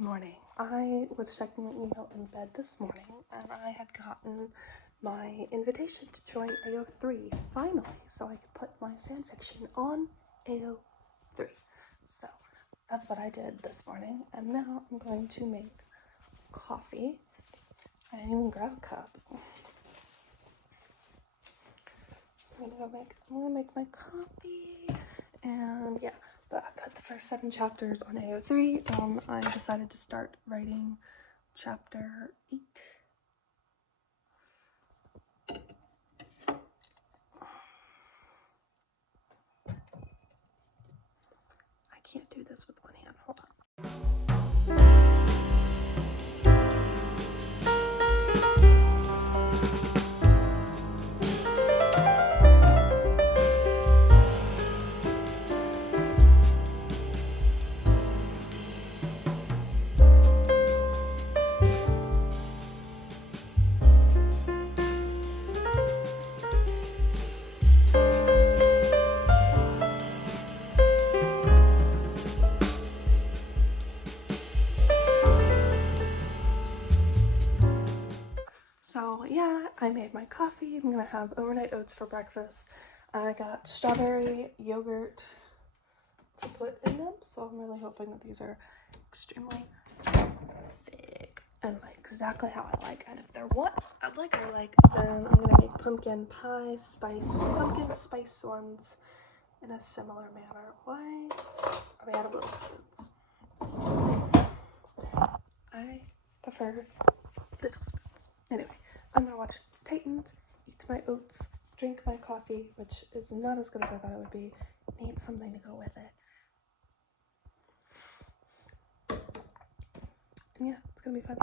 Morning. I was checking my email in bed this morning and I had gotten my invitation to join AO3 finally, so I could put my fanfiction on AO3. So that's what I did this morning, and now I'm going to make coffee. I didn't even grab a cup. I'm gonna make my coffee, and yeah. But I put the first 7 chapters on AO3. I decided to start writing chapter 8. I can't do this with one hand. Hold on. So yeah, I made my coffee. I'm gonna have overnight oats for breakfast. I got strawberry yogurt to put in them, so I'm really hoping that these are extremely thick and like exactly how I like. And if they're what I like, then I'm gonna make pumpkin spice ones in a similar manner. Why are we out of little spoons? I prefer little spoons. Anyway, I'm gonna watch Titans, eat my oats, drink my coffee, which is not as good as I thought it would be. Need something to go with it. And yeah, it's gonna be fun.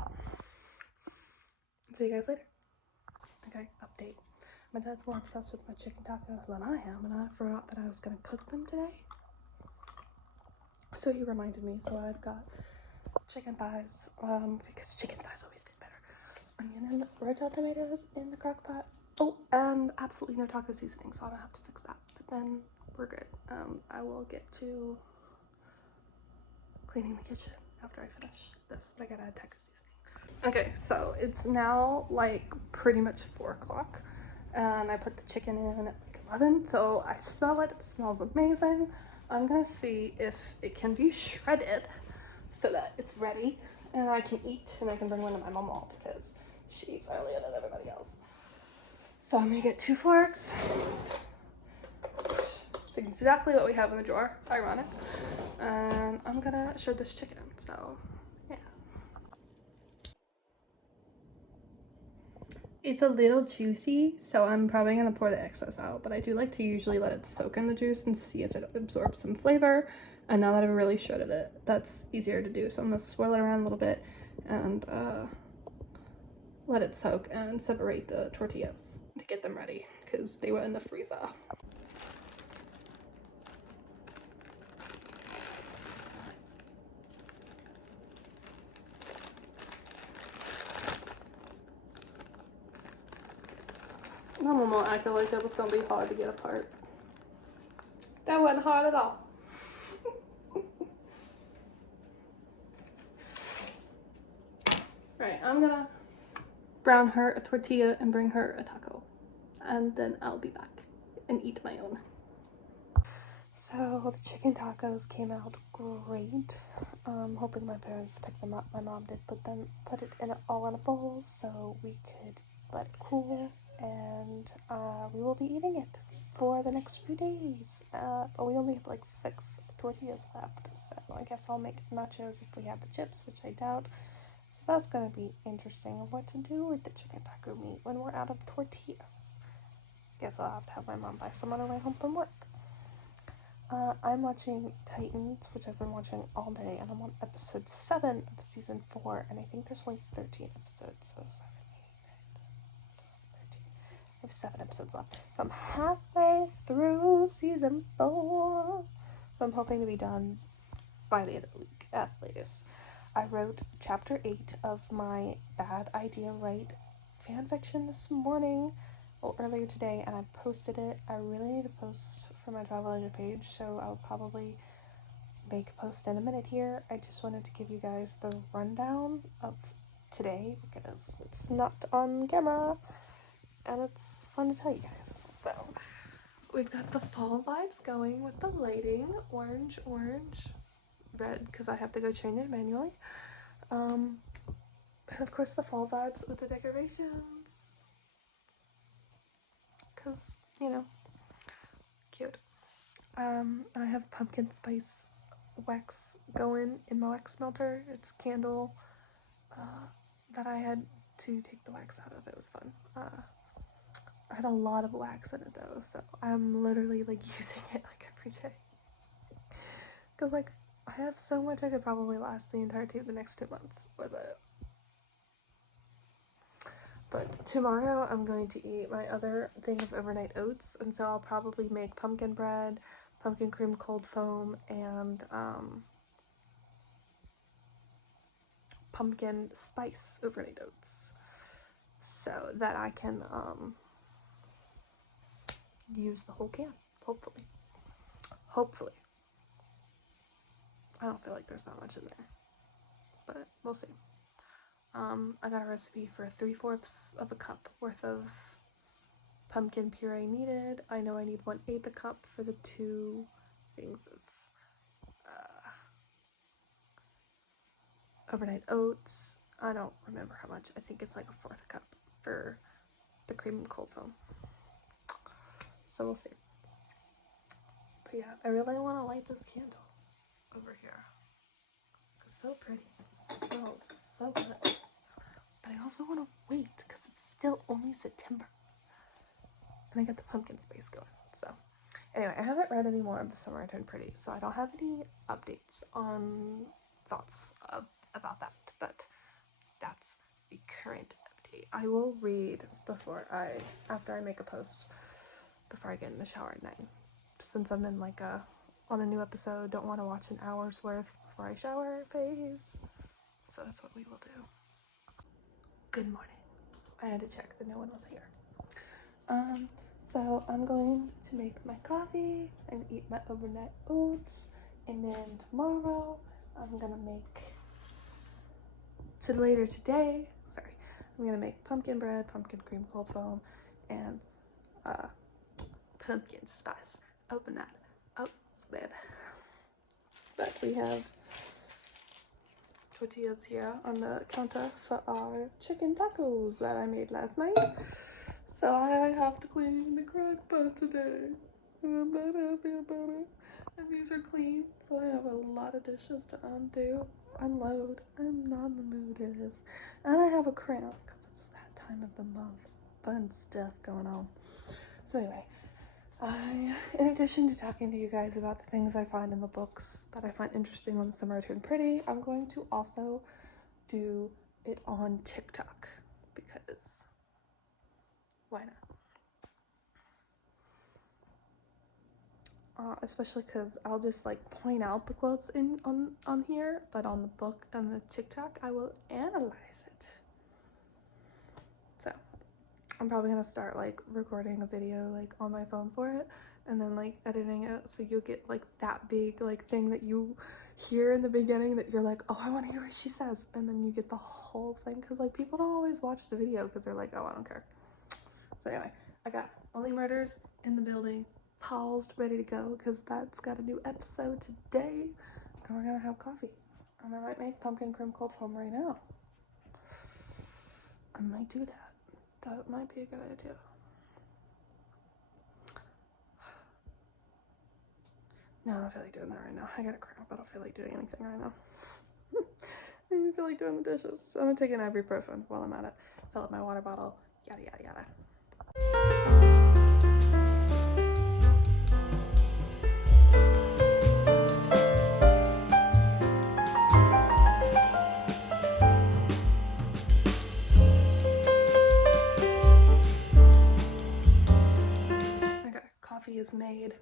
See you guys later. Okay, update. My dad's more obsessed with my chicken tacos than I am, and I forgot that I was gonna cook them today. So he reminded me, so I've got chicken thighs, because chicken thighs always get better. Onion and red hot tomatoes in the crock pot. Oh, and absolutely no taco seasoning, so I'm gonna have to fix that. But then we're good. I will get to cleaning the kitchen after I finish this, but I gotta add taco seasoning. Okay, so it's now like pretty much 4 o'clock, and I put the chicken in at like 11, so I smell it. It smells amazing. I'm gonna see if it can be shredded so that it's ready and I can eat, and I can bring one to my mom because she eats earlier than everybody else. So I'm gonna get 2 forks. It's exactly what we have in the drawer, ironic. And I'm gonna shred this chicken, so yeah. It's a little juicy, so I'm probably gonna pour the excess out, but I do like to usually let it soak in the juice and see if it absorbs some flavor. And now that I've really shredded it, that's easier to do. So I'm gonna swirl it around a little bit and let it soak and separate the tortillas to get them ready because they were in the freezer. My mama acted like that was gonna be hard to get apart. That wasn't hard at all. Right, I'm gonna brown her a tortilla and bring her a taco, and then I'll be back and eat my own. So the chicken tacos came out great. I'm hoping my parents picked them up. My mom did put it all in a bowl so we could let it cool, and we will be eating it for the next few days. But we only have like 6 tortillas left, so I guess I'll make nachos if we have the chips, which I doubt. So that's gonna be interesting of what to do with the chicken taco meat when we're out of tortillas. Guess I'll have to have my mom buy some on her way home from work. I'm watching Titans, which I've been watching all day, and I'm on episode 7 of season 4, and I think there's only 13 episodes, so 7, 8, 9, 10, 13. I have 7 episodes left. So I'm halfway through season 4, so I'm hoping to be done by the end of the week at the latest. I wrote chapter 8 of my Bad Idea Right fanfiction this morning, earlier today, and I posted it. I really need to post for my travel agent page, so I'll probably make a post in a minute here. I just wanted to give you guys the rundown of today because it's not on camera and it's fun to tell you guys. So we've got the fall vibes going with the lighting, orange, red, because I have to go change it manually. And of course the fall vibes with the decorations, because, you know, cute. I have pumpkin spice wax going in my wax melter. It's candle that I had to take the wax out of. It was fun. I had a lot of wax in it though, so I'm literally like using it like every day. Cause like I have so much I could probably last the entirety of the next 2 months with it. But tomorrow I'm going to eat my other thing of overnight oats, and so I'll probably make pumpkin bread, pumpkin cream cold foam, and pumpkin spice overnight oats, so that I can use the whole can, hopefully. I don't feel like there's that much in there, but we'll see. I got a recipe for 3/4 of a cup worth of pumpkin puree needed. I know I need 1/8 a cup for the 2 things of overnight oats. I don't remember how much. I think it's like 1/4 a cup for the cream and cold foam. So we'll see. But yeah, I really want to light this candle over here. It's so pretty. It smells so good. But I also want to wait because it's still only September. And I got the pumpkin spice going. So anyway, I haven't read any more of The Summer I Turned Pretty, so I don't have any updates on thoughts about that. But that's the current update. I will read after I make a post, before I get in the shower at 9. Since I'm in like on a new episode, don't want to watch an hour's worth before I shower phase. So that's what we will do. Good morning. I had to check that no one was here. So I'm going to make my coffee and eat my overnight oats, and then tomorrow I'm gonna make, I'm gonna make pumpkin bread, pumpkin cream cold foam, and pumpkin spice overnight oats, babe. But we have tortillas here on the counter for our chicken tacos that I made last night. So I have to clean the crock pot today, and I'm not happy about it. And these are clean, so I have a lot of dishes to unload. I'm not in the mood for this. And I have a cramp because it's that time of the month. Fun stuff going on. So anyway, in addition to talking to you guys about the things I find in the books that I find interesting on The Summer I Turned Pretty, I'm going to also do it on TikTok, because why not? Especially because I'll just like point out the quotes on here, but on the book and the TikTok I will analyze it. So I'm probably gonna start like recording a video like on my phone for it, and then like editing it so you'll get like that big like thing that you hear in the beginning that you're like, oh, I want to hear what she says, and then you get the whole thing, because like people don't always watch the video because they're like, oh, I don't care. So anyway, I got Only Murders in the building, paused, ready to go, because that's got a new episode today, and we're gonna have coffee, and I might make pumpkin cream cold foam right now. I might do that. That might be a good idea. No, I don't feel like doing that right now. I got a cramp. I don't feel like doing anything right now. I don't even feel like doing the dishes. So I'm gonna take an ibuprofen while I'm at it. Fill up my water bottle. Yada yada yada. Okay, coffee is made.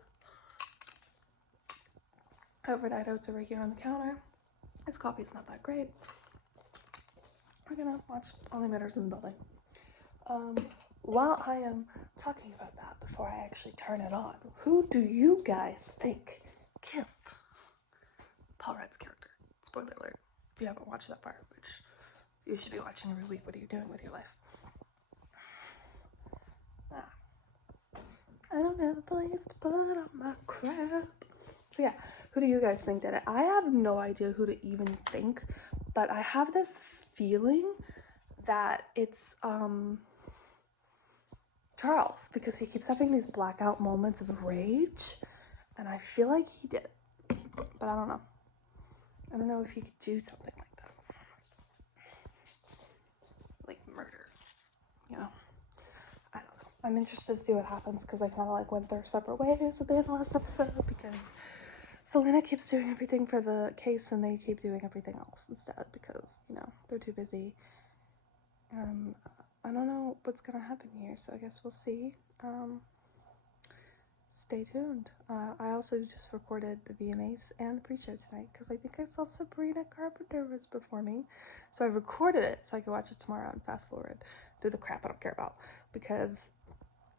Overnight oats over here on the counter. This coffee's not that great. We're gonna watch Only Murders in the Building. While I am talking about that, before I actually turn it on, who do you guys think killed Paul Rudd's character. Spoiler alert if you haven't watched that part, which you should be watching every week. What are you doing with your life? I don't have a place to put on my crap. So yeah, who do you guys think did it? I have no idea who to even think, but I have this feeling that it's Charles, because he keeps having these blackout moments of rage, and I feel like he did it, but I don't know. I don't know if he could do something like that, like murder, you know. I don't know. I'm interested to see what happens, because they kind of like went their separate ways at the end of the last episode, because Selena keeps doing everything for the case and they keep doing everything else instead, because, you know, they're too busy. And I don't know what's gonna happen here, so I guess we'll see. Stay tuned. I also just recorded the VMAs and the pre-show tonight, because I think I saw Sabrina Carpenter was performing, so I recorded it so I could watch it tomorrow and fast forward through the crap I don't care about, because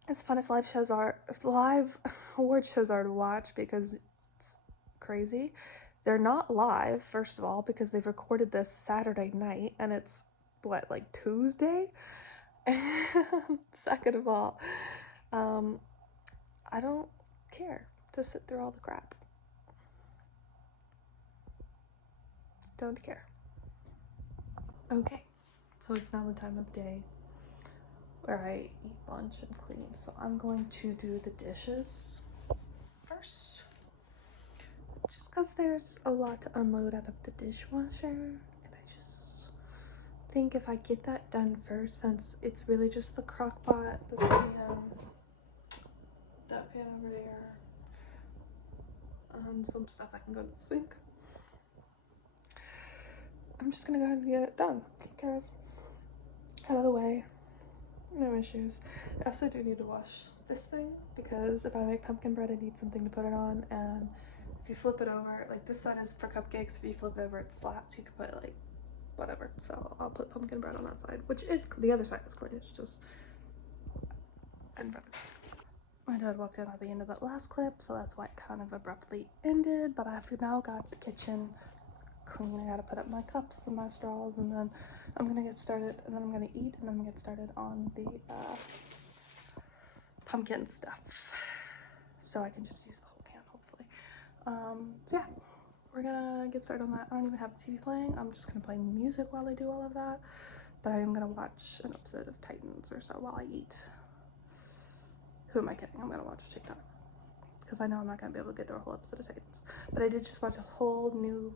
as fun as live award shows are to watch, because it's crazy, they're not live, first of all, because they've recorded this Saturday night and it's what, like Tuesday? Second of all, I don't care to sit through all the crap. Don't care. Okay, so it's now the time of day where I eat lunch and clean, so I'm going to do the dishes first, just because there's a lot to unload out of the dishwasher, and I just think if I get that done first, since it's really just the crock pot, this pan, that pan over there, and some stuff I can go to the sink, I'm just gonna go ahead and get it done, take care of, out of the way, no issues. I also do need to wash this thing, because if I make pumpkin bread I need something to put it on, and if you flip it over, like this side is for cupcakes, if you flip it over it's flat, so you can put like whatever, so I'll put pumpkin bread on that side, which is, the other side is clean, it's just in front of me. My dad walked in at the end of that last clip, so that's why it kind of abruptly ended, but I've now got the kitchen clean. I gotta put up my cups and my straws, and then I'm gonna get started, and then I'm gonna eat, and then I'm gonna get started on the pumpkin stuff, so I can just use the whole can, hopefully. So yeah, we're gonna get started on that. I don't even have the TV playing, I'm just gonna play music while I do all of that, but I am gonna watch an episode of Titans or so while I eat. Who am I kidding? I'm gonna watch TikTok, because I know I'm not gonna be able to get through a whole episode of Titans, but I did just watch a whole new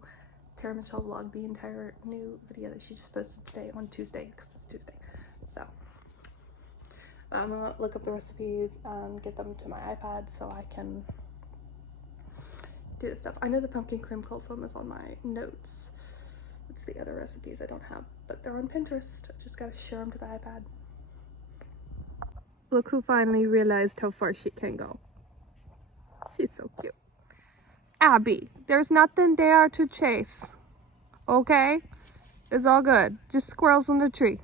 Tara Michelle vlog, the entire new video that she just posted today on Tuesday, because it's Tuesday. So I'm gonna look up the recipes and get them to my iPad so I can do this stuff. I know the pumpkin cream cold foam is on my notes. It's the other recipes I don't have, but they're on Pinterest. I just gotta share them to the iPad. Look who finally realized how far she can go. She's so cute. Abby, there's nothing there to chase, okay? It's all good. Just squirrels in the tree.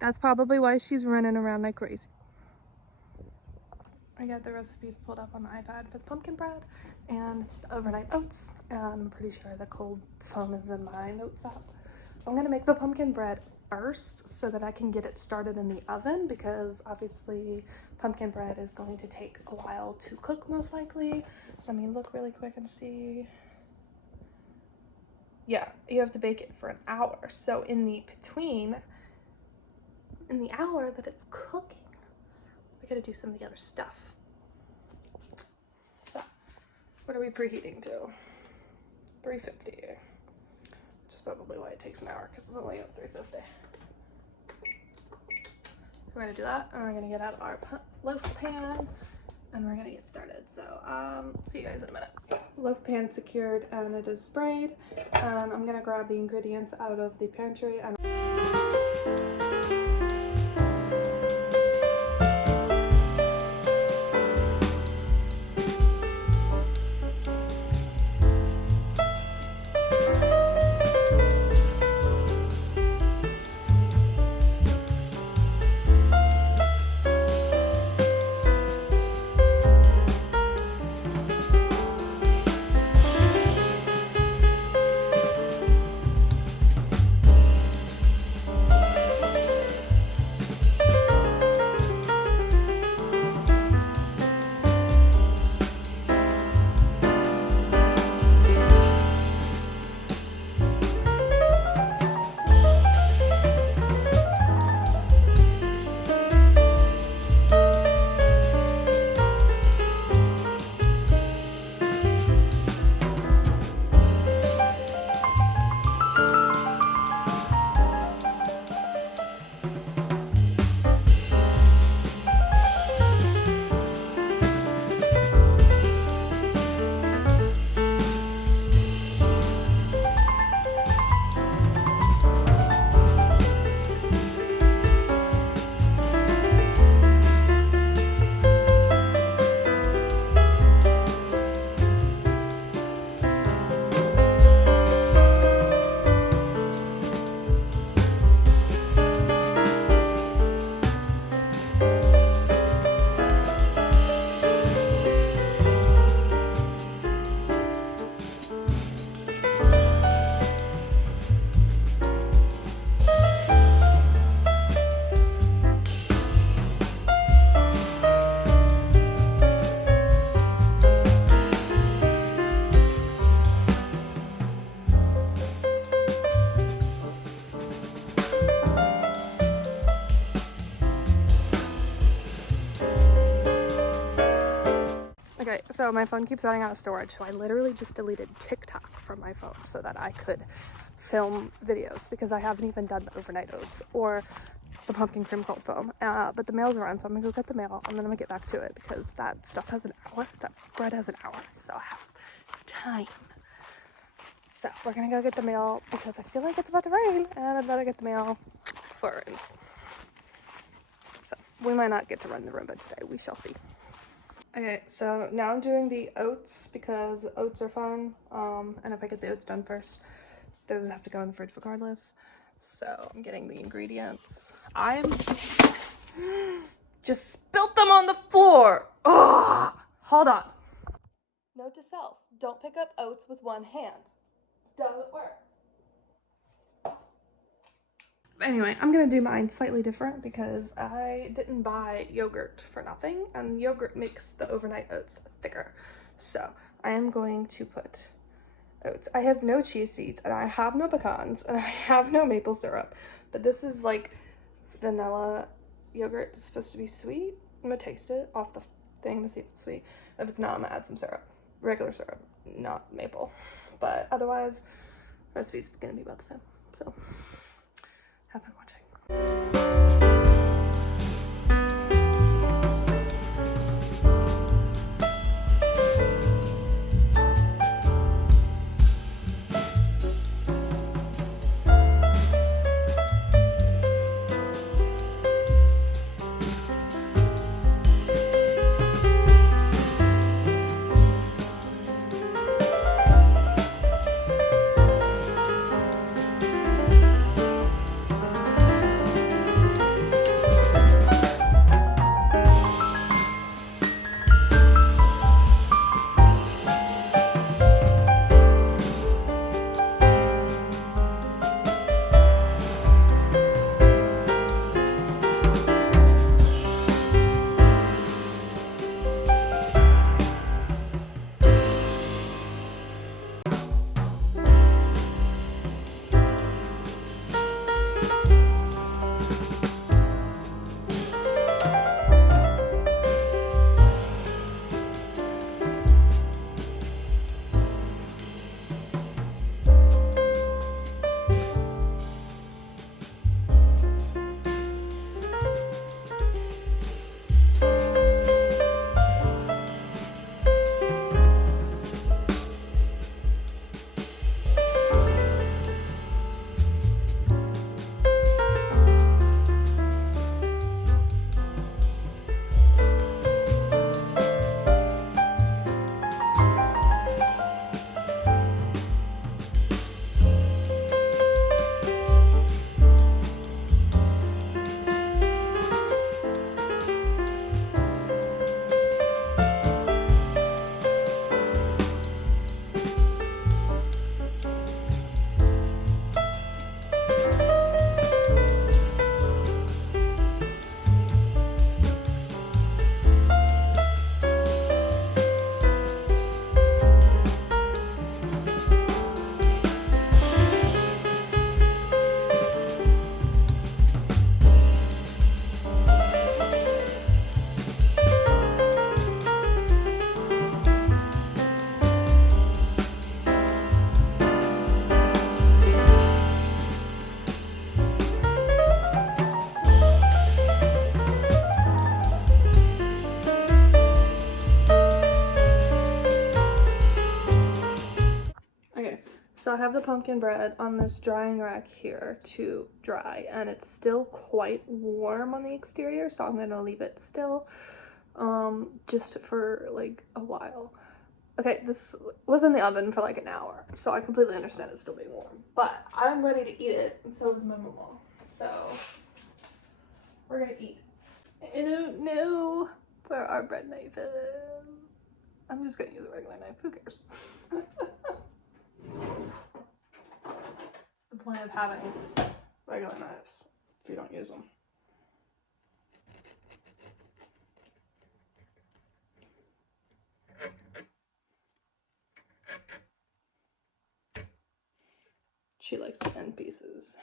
That's probably why she's running around like crazy. I got the recipes pulled up on the iPad for the pumpkin bread and the overnight oats, and I'm pretty sure the cold foam is in my notes app. I'm gonna make the pumpkin bread first so that I can get it started in the oven, because obviously pumpkin bread is going to take a while to cook, most likely. Let me look really quick and see. Yeah, you have to bake it for an hour, so in the hour that it's cooking, we gotta do some of the other stuff. So what are we preheating to? 350, which is probably why it takes an hour, because it's only at 350. So we're gonna do that, and we're gonna get out our loaf pan, and we're gonna get started. So see you guys in a minute. Loaf pan secured and it is sprayed, and I'm gonna grab the ingredients out of the pantry and So my phone keeps running out of storage, so I literally just deleted TikTok from my phone so that I could film videos, because I haven't even done the overnight oats or the pumpkin cream cold foam. But the mail's around, so I'm gonna go get the mail and then I'm gonna get back to it, because that stuff has an hour. That bread has an hour, so I have time. So we're gonna go get the mail because I feel like it's about to rain and I'd better get the mail before it rains. So we might not get to run the Roomba today, we shall see. Okay, so now I'm doing the oats because oats are fun. And if I get the oats done first, those have to go in the fridge regardless. So I'm getting the ingredients. I'm just spilt them on the floor. Ugh! Hold on. Note to self, don't pick up oats with one hand. Doesn't work. Anyway, I'm gonna do mine slightly different because I didn't buy yogurt for nothing, and yogurt makes the overnight oats thicker. So I am going to put oats. I have no chia seeds, and I have no pecans, and I have no maple syrup, but this is like vanilla yogurt. It's supposed to be sweet. I'm gonna taste it off the thing to see if it's sweet. If it's not, I'm gonna add some syrup. Regular syrup, not maple. But otherwise, the recipe's gonna be about the same. So have fun watching. So I have the pumpkin bread on this drying rack here to dry, and it's still quite warm on the exterior, so I'm gonna leave it still just for like a while. Okay, this was in the oven for like an hour, so I completely understand it's still being warm, but I'm ready to eat it, and so is my mama. So we're gonna eat. I don't know where our bread knife is. I'm just gonna use a regular knife, who cares? What's the point of having regular knives if you don't use them? She likes the end pieces.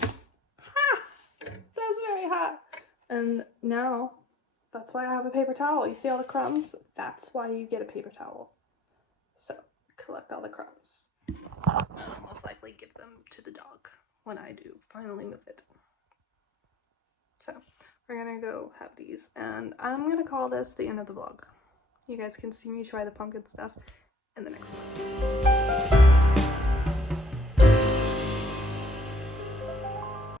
Ha! really hot. And now, that's why I have a paper towel. You see all the crumbs? That's why you get a paper towel. So, collect all the crumbs. I'll most likely give them to the dog when I do finally move it. So, we're gonna go have these, and I'm gonna call this the end of the vlog. You guys can see me try the pumpkin stuff in the next one.